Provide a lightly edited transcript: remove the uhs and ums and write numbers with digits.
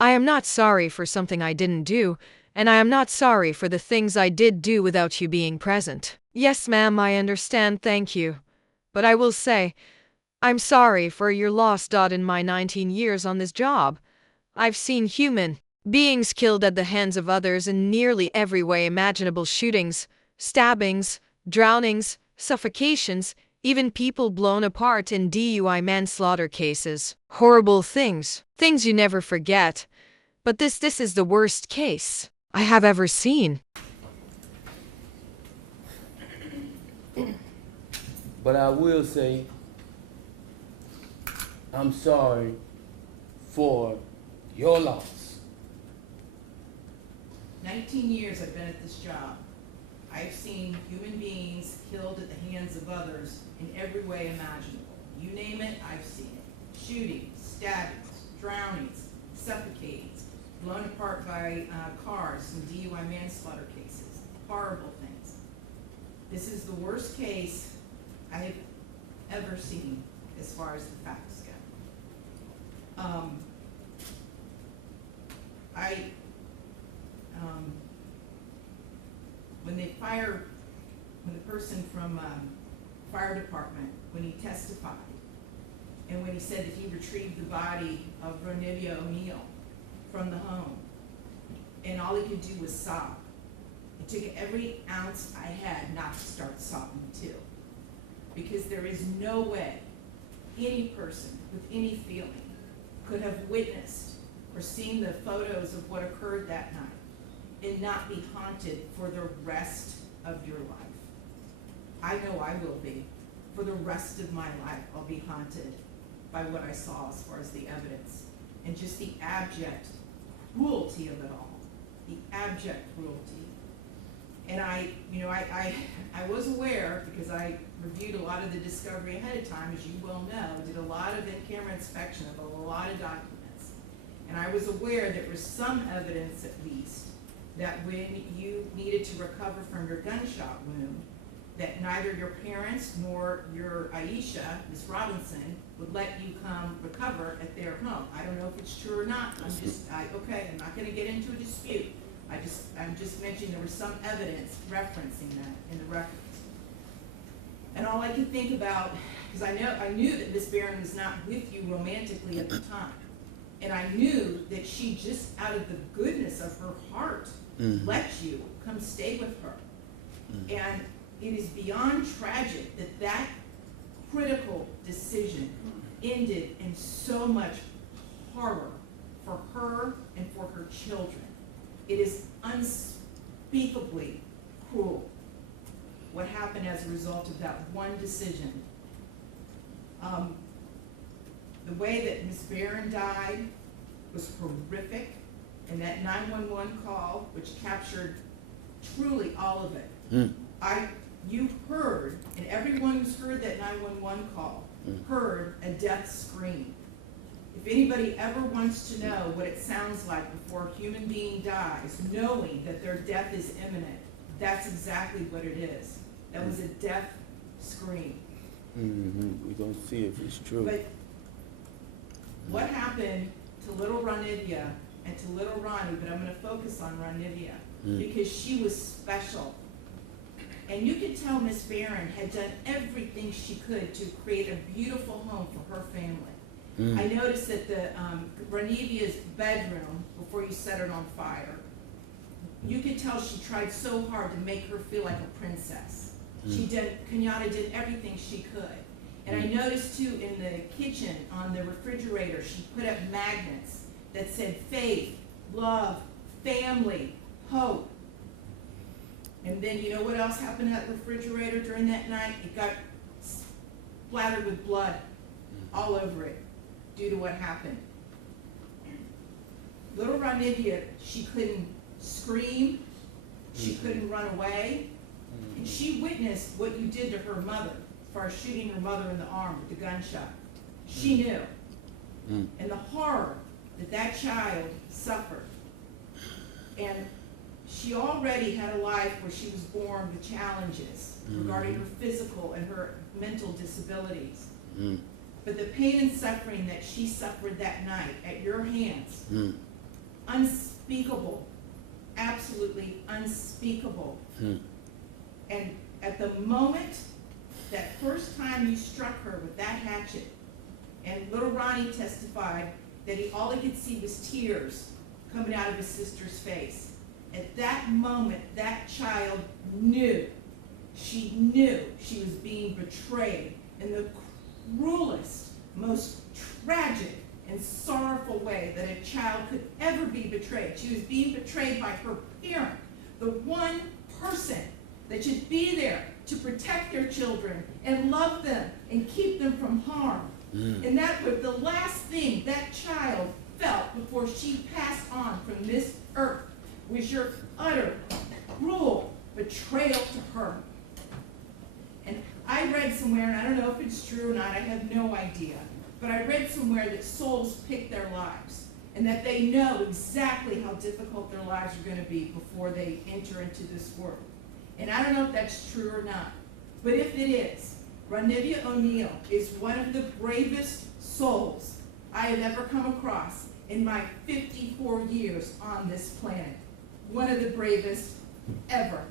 I am not sorry for something I didn't do, and I am not sorry for the things I did do without you being present. Yes, ma'am, I understand, thank you. But I will say, I'm sorry for your loss. In my 19 years on this job, I've seen human beings killed at the hands of others in nearly every way imaginable: shootings, stabbings, drownings, suffocations, even people blown apart in DUI manslaughter cases. Horrible things. Things you never forget. But this is the worst case I have ever seen. But I will say, I'm sorry for your loss. 19 years I've been at this job. I've seen human beings killed at the hands of others in every way imaginable. You name it, I've seen it. Shootings, stabbings, drownings, suffocatings, blown apart by cars in DUI manslaughter cases. Horrible things. This is the worst case I have ever seen as far as the facts go. When the person from fire department, when he testified, and when he said that he retrieved the body of Ronivia O'Neill from the home, and all he could do was sob. It took every ounce I had not to start sobbing too. Because there is no way any person with any feeling could have witnessed or seen the photos of what occurred that night and not be haunted for the rest of your life. I know I will be. For the rest of my life, I'll be haunted by what I saw as far as the evidence and just the abject cruelty of it all. The abject cruelty. And I was aware, because I reviewed a lot of the discovery ahead of time, as you well know, did a lot of in-camera inspection of a lot of documents. And I was aware there was some evidence, at least, that when you needed to recover from your gunshot wound, that neither your parents nor your Aisha, Ms. Robinson, would let you come recover at their home. I don't know if it's true or not. I'm not going to get into a dispute. I'm just mentioning there was some evidence referencing that in the records. And all I could think about, because I knew that Miss Barron was not with you romantically at the time. And I knew that she just out of the goodness of her heart let you come stay with her. And it is beyond tragic that that critical decision ended in so much horror for her and for her children. It is unspeakably cruel what happened as a result of that one decision. The way that Ms. Barron died was horrific, and that 911 call, which captured truly all of it. You heard, and everyone who's heard that 911 call heard a death scream. If anybody ever wants to know what it sounds like before a human being dies, knowing that their death is imminent, that's exactly what it is. That was a death scream. We're going to see if it's true. But what happened to little Ronivia and to little Ronnie, but I'm going to focus on Ronivia, because she was special. And you could tell Miss Barron had done everything she could to create a beautiful home for her family. I noticed that the Ronivia's bedroom, before you set it on fire, you could tell she tried so hard to make her feel like a princess. Kenyatta did everything she could. And I noticed too in the kitchen, on the refrigerator, she put up magnets that said faith, love, family, hope. And then you know what else happened to that refrigerator during that night? It got splattered with blood all over it due to what happened. Little Ronivia, she couldn't scream, she couldn't run away, and she witnessed what you did to her mother as far as shooting her mother in the arm with the gunshot. She knew. And the horror that that child suffered. And she already had a life where she was born with challenges regarding her physical and her mental disabilities. But the pain and suffering that she suffered that night at your hands unspeakable, absolutely unspeakable. And at the moment, that first time you struck her with that hatchet, and little Ronnie testified that all he could see was tears coming out of his sister's face. At that moment, that child knew she was being betrayed in the cruelest, most tragic and sorrowful way that a child could ever be betrayed. She was being betrayed by her parent, the one person that should be there to protect their children and love them and keep them from harm. And that was the last thing that child felt before she passed on from this earth, was your utter, cruel betrayal to her. And I read somewhere, and I don't know if it's true or not, I have no idea, but I read somewhere that souls pick their lives, and that they know exactly how difficult their lives are going to be before they enter into this world. And I don't know if that's true or not, but if it is, Ronivia O'Neal is one of the bravest souls I have ever come across in my 54 years on this planet. One of the bravest ever.